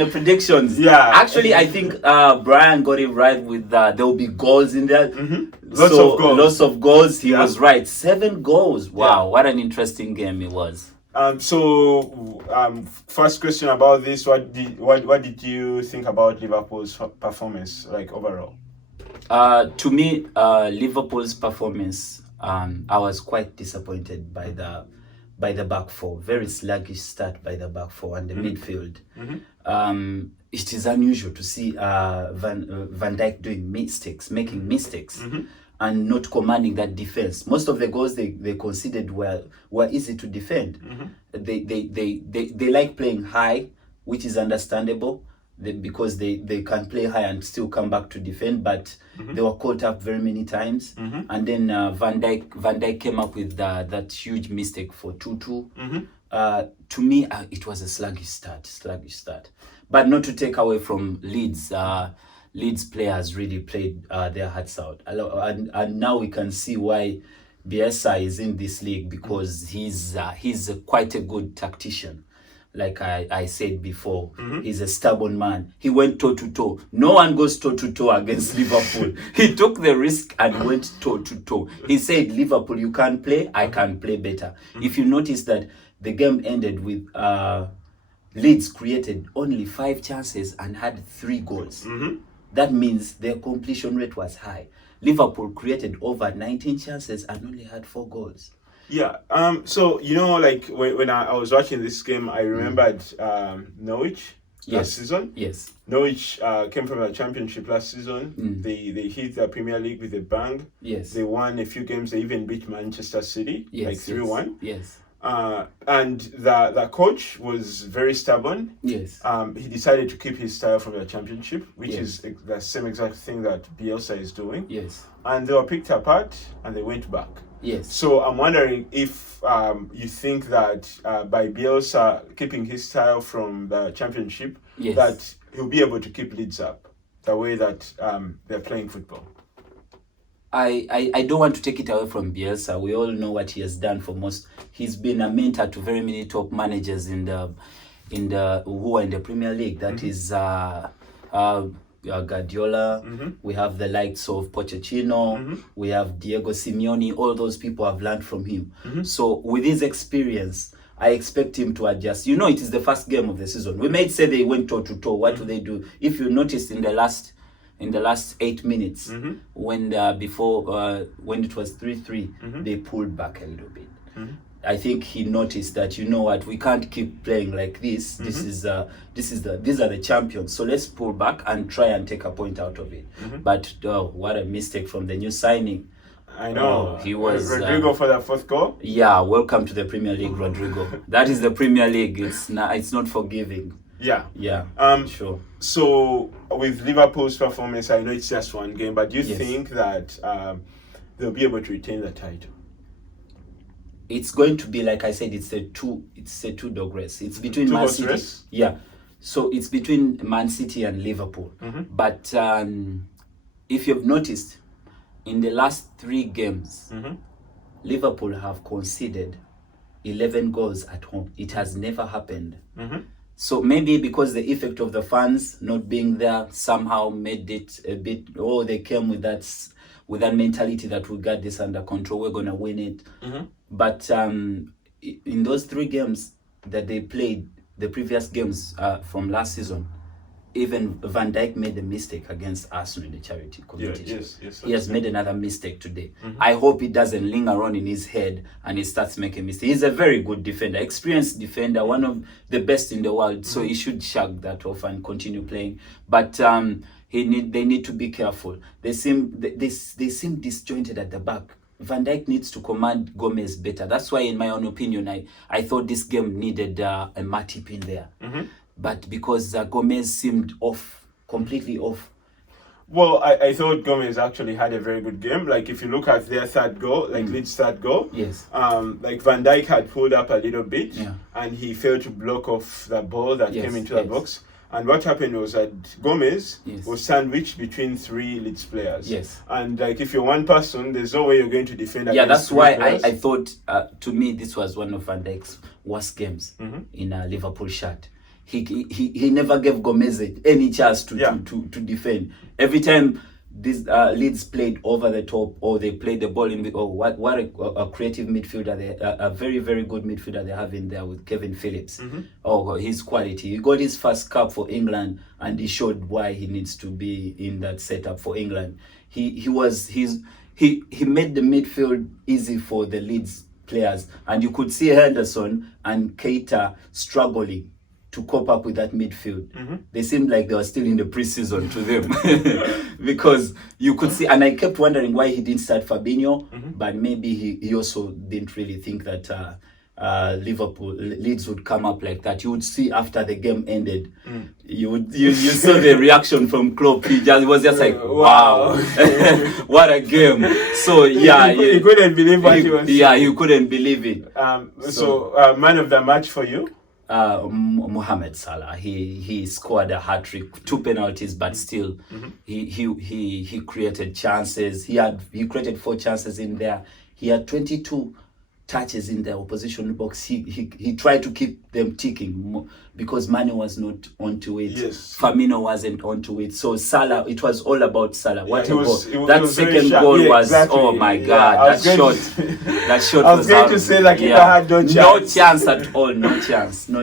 on the predictions. Yeah. Actually, I think Brian got it right with there will be goals in there. Lots of goals. He was right. 7 goals. Wow, what an interesting game it was. First question about this: what did you think about Liverpool's performance, like overall? To me, Liverpool's performance, I was quite disappointed by the back four. Very sluggish start by the back four and the midfield. It is unusual to see Van Dijk doing mistakes, making mistakes, and not commanding that defense. Most of the goals they conceded were easy to defend. They like playing high, which is understandable. Because they can play high and still come back to defend, but they were caught up very many times. And then Van Dijk came up with that huge mistake for 2-2. To me, it was a sluggish start. But not to take away from Leeds. Leeds players really played their hearts out. And now we can see why Bielsa is in this league, because he's quite a good tactician. Like I said before, he's a stubborn man. He went toe-to-toe. No one goes toe-to-toe against Liverpool. He took the risk and went toe-to-toe. He said, Liverpool, you can't play, I can play better. If you notice that the game ended with Leeds created only 5 chances and had 3 goals. That means their completion rate was high. Liverpool created over 19 chances and only had 4 goals. Yeah. So like when I was watching this game, I remembered Norwich last season. Yes. Norwich came from the Championship last season. They hit the Premier League with a bang. Yes. They won a few games. They even beat Manchester City like 3-1. Yes. And the coach was very stubborn. Yes. He decided to keep his style from the Championship, which is the same exact thing that Bielsa is doing. Yes. And they were picked apart and they went back. Yes. So I'm wondering if you think that by Bielsa keeping his style from the Championship, that he'll be able to keep Leeds up the way that they're playing football. I don't want to take it away from Bielsa. We all know what he has done for most. He's been a mentor to very many top managers in the who are in the Premier League. That is Guardiola. We have the likes of Pochettino. We have Diego Simeone. All those people have learned from him. So with his experience, I expect him to adjust. It is the first game of the season. We might say they went toe to toe. What do they do? If you noticed in the last 8 minutes, when when it was 3-3, they pulled back a little bit. I think he noticed that we can't keep playing like this. These are the champions. So let's pull back and try and take a point out of it. But what a mistake from the new signing. I know. He was Rodrigo for the 4th goal. Yeah, welcome to the Premier League, Rodrigo. That is the Premier League. It's not forgiving. Yeah. Sure. So with Liverpool's performance, I know it's just one game, but do you think that they'll be able to retain the title? It's going to be, like I said, it's a two-dog race. It's between Man City. Race? Yeah. So it's between Man City and Liverpool. But if you've noticed, in the last 3 games, Liverpool have conceded 11 goals at home. It has never happened. So maybe because the effect of the fans not being there somehow made it a bit, they came with that mentality that we got this under control, we're going to win it. But in those 3 games that they played, the previous games from last season, even Van Dijk made a mistake against Arsenal in the charity competition. He has made another mistake today. I hope it doesn't linger on in his head and he starts making mistakes. He's a very good defender, experienced defender, one of the best in the world. So he should shrug that off and continue playing. But they need to be careful. They seem disjointed at the back. Van Dijk needs to command Gomez better. That's why, in my own opinion, I thought this game needed a Matip in there. But because Gomez seemed completely off. Well, I thought Gomez actually had a very good game. Like, if you look at their 3rd goal, Leeds' 3rd goal, like Van Dijk had pulled up a little bit, and he failed to block off the ball that came into the box. And what happened was that Gomez was sandwiched between 3 Leeds players. And like, if you're one person, there's no way you're going to defend against that's why players. I thought, to me, this was one of Van Dijk's worst games in a Liverpool shirt. he never gave Gomez any chance to defend. Every time these Leeds played over the top, or they played the ball in the, what a creative midfielder, a very, very good midfielder they have in there with Kevin Phillips. His quality. He got his first cap for England, and he showed why he needs to be in that setup for England. He made the midfield easy for the Leeds players, and you could see Henderson and Keita struggling to cope up with that midfield. They seemed like they were still in the preseason to them, because you could see, and I kept wondering why he didn't start Fabinho, but maybe he also didn't really think that Leeds would come up like that. You would see after the game ended, you saw the reaction from Klopp. He was just like, wow, what a game. So yeah, he couldn't believe what he was seeing. Yeah, he couldn't believe it. So man of the match for you? Mohamed Salah. He scored a hat-trick, 2 penalties, but still he created chances. He created 4 chances in there. He had 22 touches in the opposition box. He tried to keep them ticking because Mane was not onto it. Yes. Firmino wasn't onto it. So Salah, it was all about Salah. What a goal. That second goal was, exactly. Oh my God, that shot I was going to say, like, I had no chance. No chance at all, no chance. No